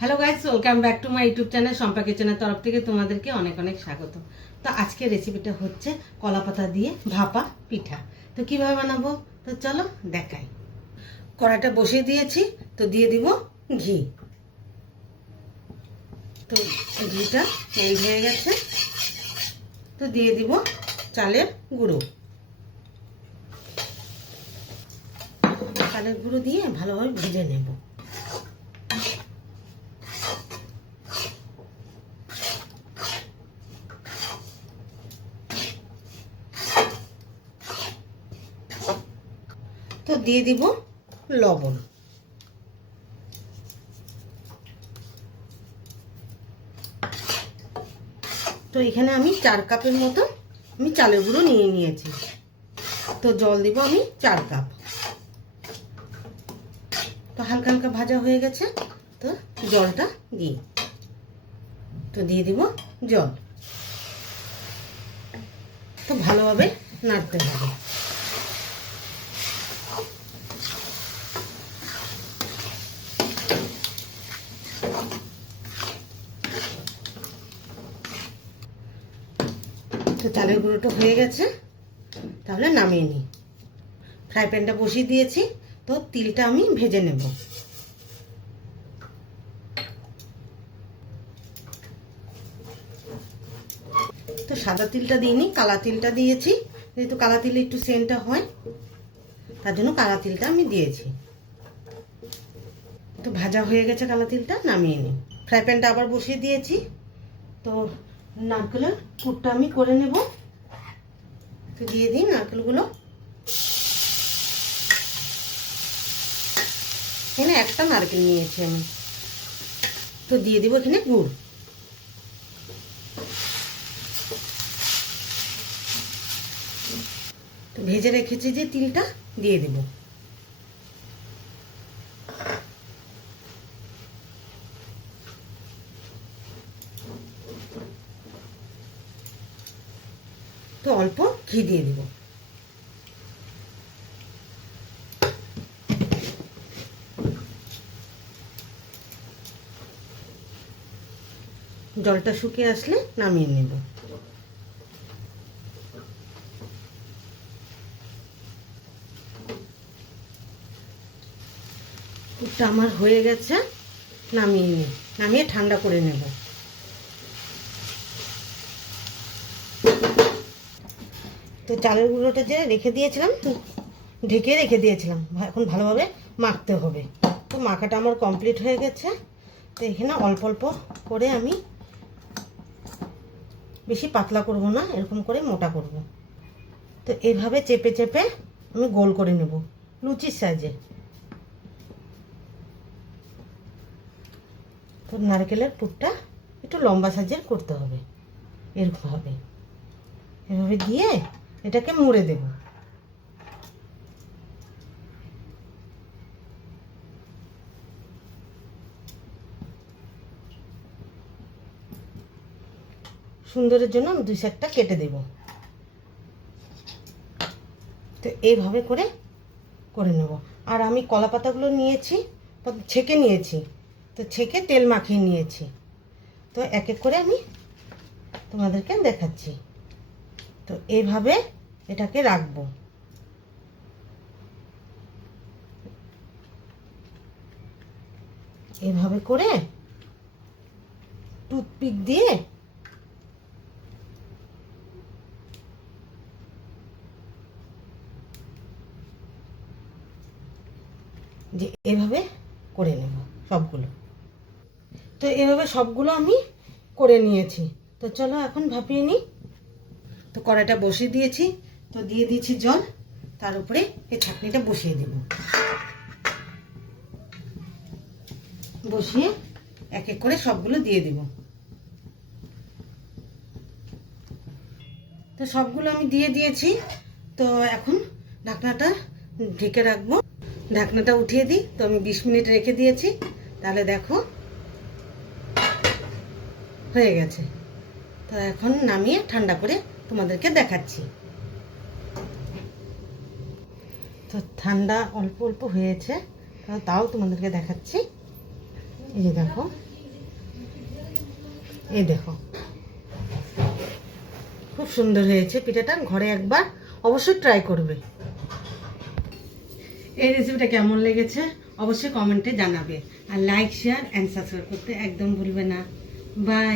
Hello guys welcome back to my YouTube channel Sampa কিচেনের তরফ থেকে তোমাদেরকে অনেক অনেক স্বাগত। তো আজকের রেসিপিটা হচ্ছে কলা পাতা দিয়ে ভাপা পিঠা। তো কীভাবে বানাবো? তো চলো দেখাই। কড়াটা বসিয়ে দিয়েছি, তো দিয়ে দিব ঘি। তো ঘিটা মেল্ট হয়ে গেছে। তো দিয়ে দিব চালের গুঁড়ো। চালের গুঁড়ো দিয়ে ভালোভাবে ভেজে নেব। তো দিয়ে দিব লবণ। তো এখানে আমি চার কাপের মতো আমি চালের গুঁড়ো নিয়ে নিয়েছি। তো জল দিব আমি চার কাপ। তো হালকা হালকা ভাজা হয়ে গেছে, তো জলটা দিই তো দিয়ে দিব জল। তো ভালোভাবে নাড়তে হবে। তো চালের গুঁড়োটা হয়ে গেছে। তাহলে নামিয়ে নিই। ফ্রাই প্যানটা বসিয়ে দিয়েছি, তো তিলটা আমি ভেজে নেব। তো সাদা তিলটা দিইনি, কালা তিলটা দিয়েছি। যেহেতু কালা তিলে একটু সেন্টটা হয়, তার জন্য কালা তিলটা আমি দিয়েছি। তো ভাজা হয়ে গেছে কালা তিলটা, নামিয়ে নিই। ফ্রাই প্যানটা আবার বসিয়ে দিয়েছি, তো নারকেলের পুরটা আমি করে নেব। তো দিয়ে দিই নারকেলগুলো। এখানে একটা নারকেল নিয়েছি আমি। তো দিয়ে দিব এখানে গুড়। ভেজে রেখেছি যে তিলটা, দিয়ে দেব। তো অল্প ঘি দিয়ে দিব। জলটা শুকিয়ে আসলে নামিয়ে নেব। পুরটা আমার হয়ে গেছে, নামিয়ে নিই নামিয়ে ঠান্ডা করে নেব। তো চালের গুঁড়োটা যে রেখে দিয়েছিলাম ঢেকে রেখে দিয়েছিলাম। এখন ভালোভাবে মাখতে হবে। তো মাখাটা আমার কমপ্লিট হয়ে গেছে। তো এখানে অল্প অল্প করে আমি বেশি পাতলা করব না, এরকম করে মোটা করব। তো এইভাবে চেপে চেপে আমি গোল করে নেব, লুচির সাইজে। তো নারকেলের পুরটা একটু লম্বা সাইজের করতে হবে এরকমভাবে এভাবে দিয়ে এটাকে মুড়ে দেব। সুন্দরের জন্য আমি দুই সাইডটা কেটে দেব। তো এইভাবে করে করে নেব। আর আমি কলা পাতাগুলো নিয়েছি ছেঁকে নিয়েছি, তো ছেঁকে তেল মাখিয়ে নিয়েছি। তো এক এক করে আমি তোমাদেরকে দেখাচ্ছি। তো এইভাবে এটাকে রাখব। এভাবে করে টুথপিক দিয়ে যে এভাবে করে নেব সবগুলো। তো এভাবে সবগুলো আমি করে নিয়েছি। তো চলো এখন ভাপিয়ে নিই। তো কড়াইটা বসিয়ে দিয়েছি। তো দিয়ে দিয়েছি জল, তার উপরে এই ছাকনিটা বসিয়ে দেব। বসিয়ে এক এক করে সবগুলো দিয়ে দেব। তো সবগুলো আমি দিয়ে দিয়েছি, তো এখন ঢাকনাটা ঢেকে রাখব। ঢাকনাটা উঠিয়ে দিই, তো আমি বিশ মিনিট রেখে দিয়েছি। তাহলে দেখো হয়ে গেছে। তো এখন নামিয়ে ঠান্ডা করে তোমাদেরকে দেখাচ্ছি। তো ঠান্ডা অল্প অল্প হয়েছে তাও তোমাদেরকে দেখাচ্ছি। এই যে দেখো। এই দেখো। খুব সুন্দর হয়েছে পিঠাটা, ঘরে একবার অবশ্যই ট্রাই করবে। এই রেসিপিটা কেমন লেগেছে অবশ্যই কমেন্টে জানাবে। আর লাইক শেয়ার অ্যান্ড সাবস্ক্রাইব করতে একদম ভুলবে না। বাই